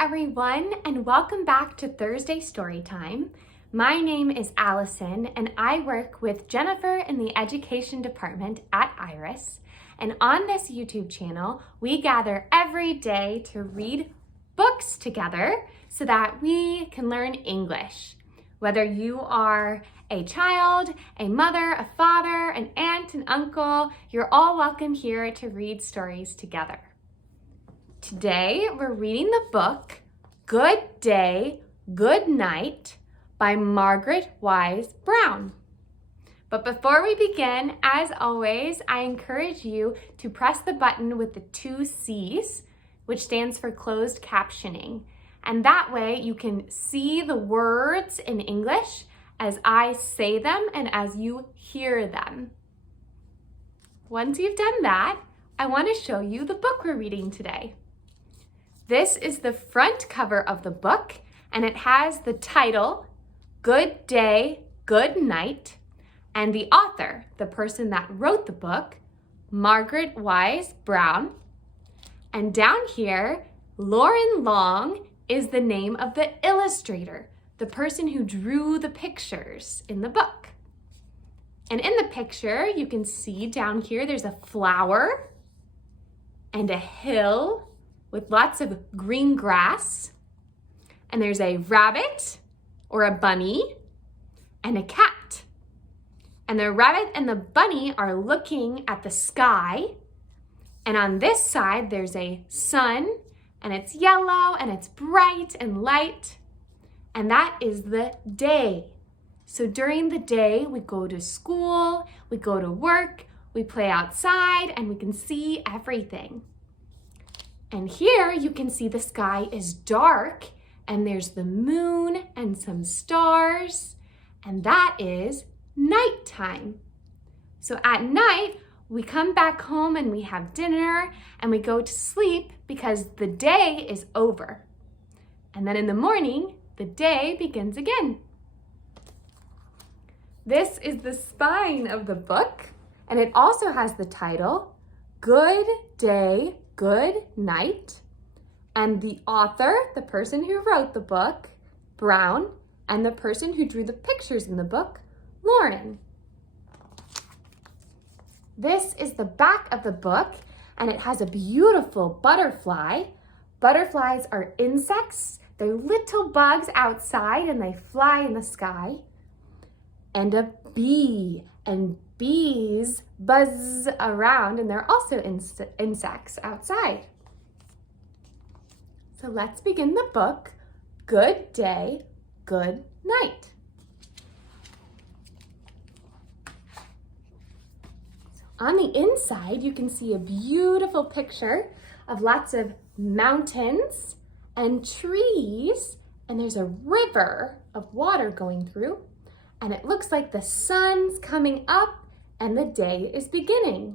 everyone, and welcome back to Thursday Storytime. My name is Allison, and I work with Jennifer in the Education Department at Iris. And on this YouTube channel, we gather every day to read books together so that we can learn English. Whether you are a child, a mother, a father, an aunt, an uncle, you're all welcome here to read stories together. Today, we're reading the book, Good Day, Good Night by Margaret Wise Brown. But before we begin, as always, I encourage you to press the button with the 2 C's, which stands for closed captioning. And that way you can see the words in English as I say them and as you hear them. Once you've done that, I want to show you the book we're reading today. This is the front cover of the book, and it has the title, Good Day, Good Night, and the author, the person that wrote the book, Margaret Wise Brown. And down here, Lauren Long is the name of the illustrator, the person who drew the pictures in the book. And in the picture, you can see down here, there's a flower and a hill with lots of green grass. And there's a rabbit or a bunny and a cat. And the rabbit and the bunny are looking at the sky. And on this side, there's a sun, and it's yellow and it's bright and light. And that is the day. So during the day, we go to school, we go to work, we play outside, and we can see everything. And here you can see the sky is dark, and there's the moon and some stars, and that is nighttime. So at night, we come back home and we have dinner and we go to sleep because the day is over. And then in the morning, the day begins again. This is the spine of the book, and it also has the title, Good Day, Good Night, and the author, the person who wrote the book, Brown, and the person who drew the pictures in the book, Lauren. This is the back of the book, and it has a beautiful butterfly. Butterflies are insects. They're little bugs outside, and they fly in the sky. And a bee, and bees buzz around, and they're also insects outside. So let's begin the book, Good Day, Good Night. On the inside, you can see a beautiful picture of lots of mountains and trees, and there's a river of water going through, and it looks like the sun's coming up and the day is beginning.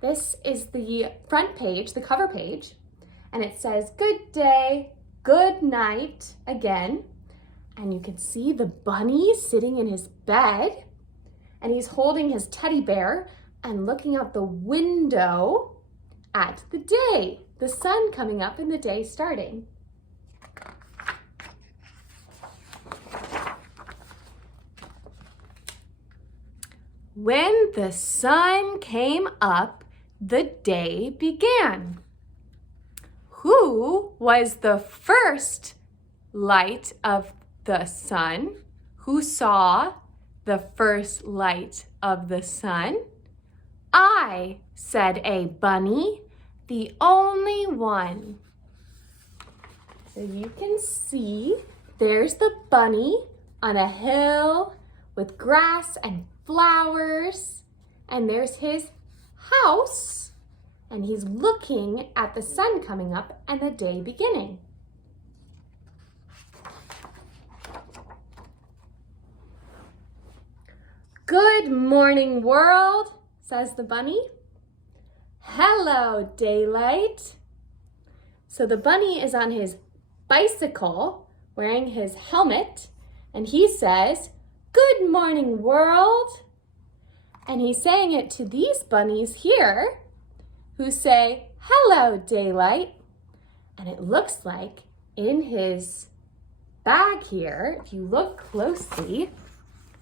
This is the front page, the cover page, and it says, Good Day, Good Night again. And you can see the bunny sitting in his bed, and he's holding his teddy bear and looking out the window at the day, the sun coming up and the day starting. When the sun came up, the day began. Who was the first light of the sun? Who saw the first light of the sun? I, said a bunny, the only one. So you can see there's the bunny on a hill with grass and flowers, and there's his house, and he's looking at the sun coming up and the day beginning. Good morning, world, says the bunny. Hello, daylight. So the bunny is on his bicycle, wearing his helmet, and he says, Good morning, world. And he's saying it to these bunnies here who say, "Hello, Daylight." And it looks like in his bag here, if you look closely,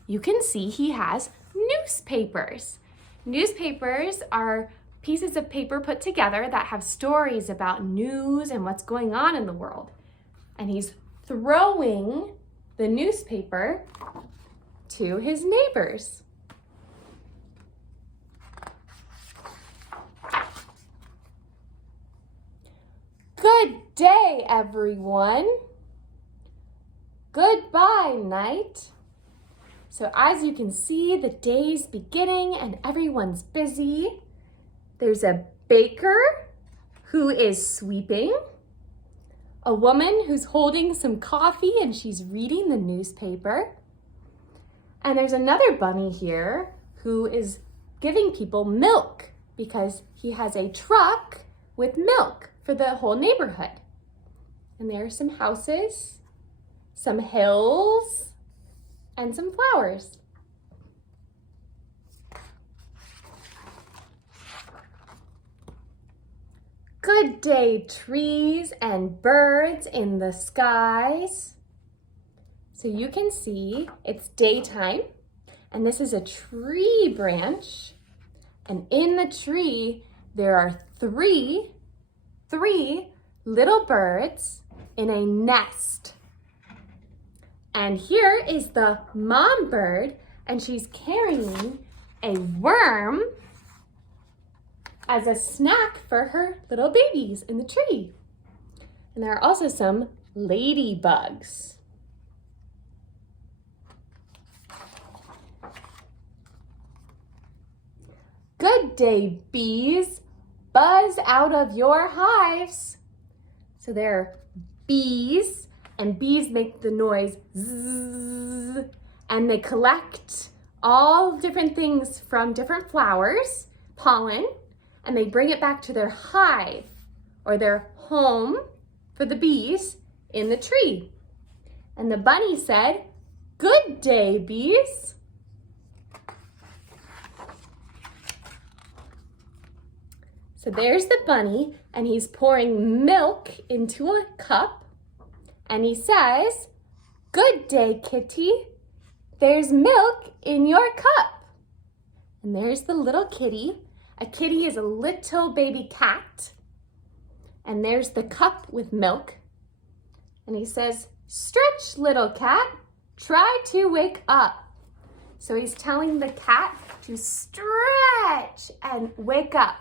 you can see he has newspapers. Newspapers are pieces of paper put together that have stories about news and what's going on in the world. And he's throwing the newspaper to his neighbors. Good day, everyone. Goodbye, night. So as you can see, the day's beginning and everyone's busy. There's a baker who is sweeping, a woman who's holding some coffee and she's reading the newspaper. And there's another bunny here who is giving people milk because he has a truck with milk for the whole neighborhood. And there are some houses, some hills, and some flowers. Good day, trees and birds in the skies. So you can see it's daytime, and this is a tree branch. And in the tree, there are three little birds in a nest. And here is the mom bird, and she's carrying a worm as a snack for her little babies in the tree. And there are also some ladybugs. Good day, bees. Buzz out of your hives. So there are bees, and bees make the noise zzz, and they collect all different things from different flowers, pollen, and they bring it back to their hive or their home for the bees in the tree. And the bunny said, "Good day, bees." So there's the bunny, and he's pouring milk into a cup, and he says, "Good day, kitty. There's milk in your cup." And there's the little kitty. A kitty is a little baby cat. And there's the cup with milk. And he says, "Stretch, little cat. Try to wake up." So he's telling the cat to stretch and wake up.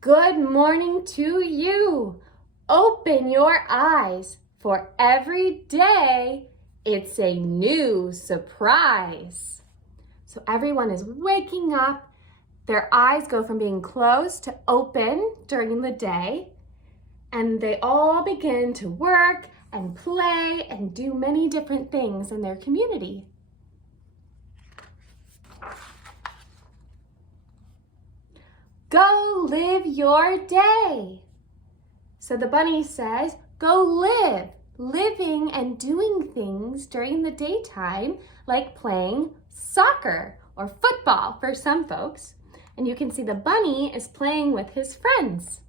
Good morning to you. Open your eyes, for every day it's a new surprise. So everyone is waking up. Their eyes go from being closed to open during the day, and they all begin to work and play and do many different things in their community. Go live your day. So the bunny says, go live. Living and doing things during the daytime, like playing soccer or football for some folks. And you can see the bunny is playing with his friends.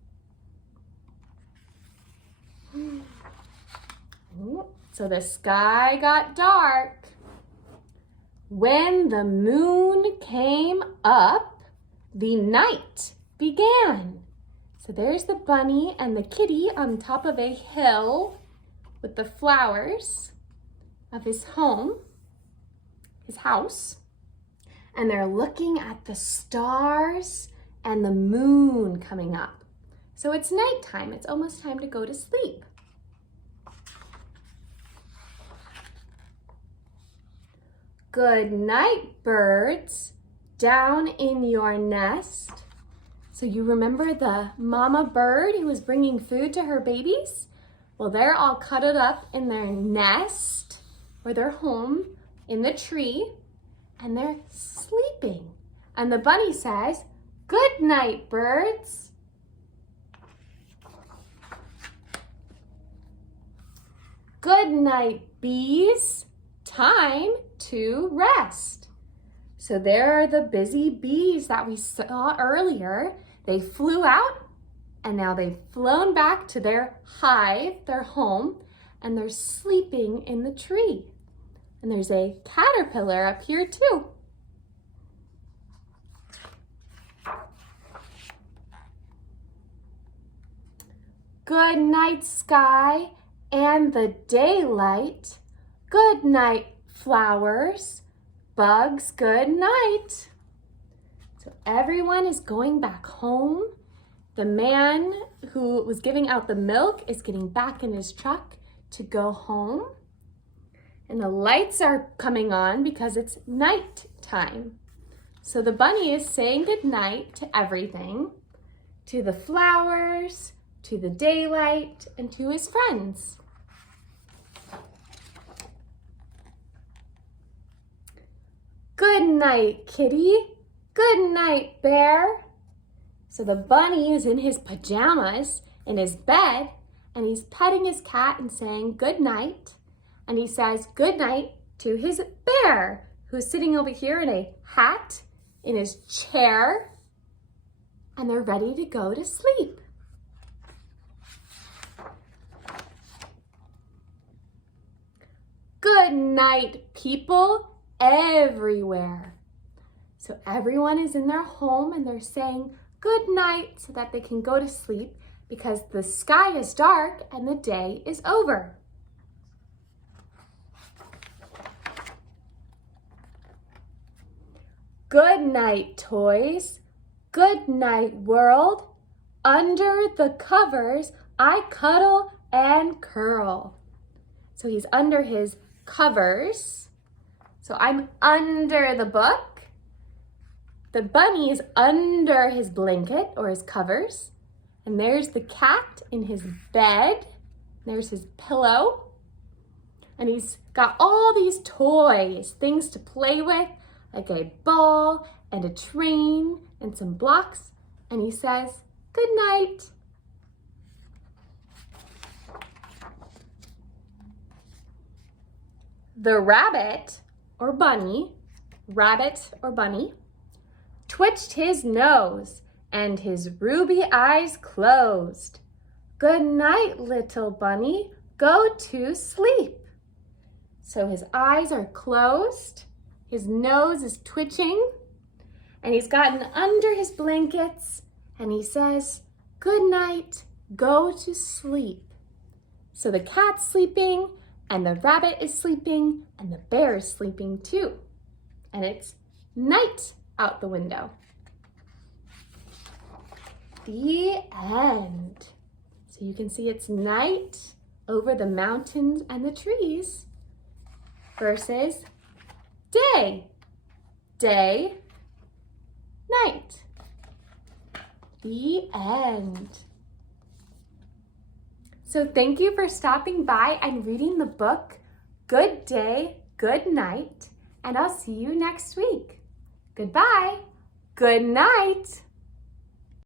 So the sky got dark. When the moon came up, the night began. So there's the bunny and the kitty on top of a hill with the flowers of his home, his house. And they're looking at the stars and the moon coming up. So it's nighttime. It's almost time to go to sleep. Good night, birds, down in your nest. So you remember the mama bird who was bringing food to her babies? Well, they're all cuddled up in their nest or their home in the tree, and they're sleeping. And the bunny says, "Good night, birds." Good night, bees. time to rest. So there are the busy bees that we saw earlier. They flew out and now they've flown back to their hive, their home, and they're sleeping in the tree. And there's a caterpillar up here too. Good night, sky and the daylight. Good night, flowers, bugs, good night. So everyone is going back home. The man who was giving out the milk is getting back in his truck to go home. And the lights are coming on because it's night time. So the bunny is saying good night to everything, to the flowers, to the daylight, and to his friends. Good night, kitty. Good night, bear. So the bunny is in his pajamas in his bed, and he's petting his cat and saying good night. And he says good night to his bear, who's sitting over here in a hat in his chair, and they're ready to go to sleep. Good night, people everywhere. So everyone is in their home and they're saying good night so that they can go to sleep because the sky is dark and the day is over. Good night, toys. Good night, world. Under the covers, I cuddle and curl. So he's under his covers. So I'm under the book. The bunny is under his blanket or his covers. And there's the cat in his bed. There's his pillow. And he's got all these toys, things to play with, like a ball and a train and some blocks. And he says, good night. The rabbit or bunny twitched his nose and his ruby eyes closed. Good night, little bunny, go to sleep. So his eyes are closed, his nose is twitching, and he's gotten under his blankets and he says, good night, go to sleep. So the cat's sleeping, and the rabbit is sleeping, and the bear is sleeping too. And it's night out the window. The end. So you can see it's night over the mountains and the trees versus day. Day, night. The end. So thank you for stopping by and reading the book, Good Day, Good Night, and I'll see you next week. Goodbye. Good night.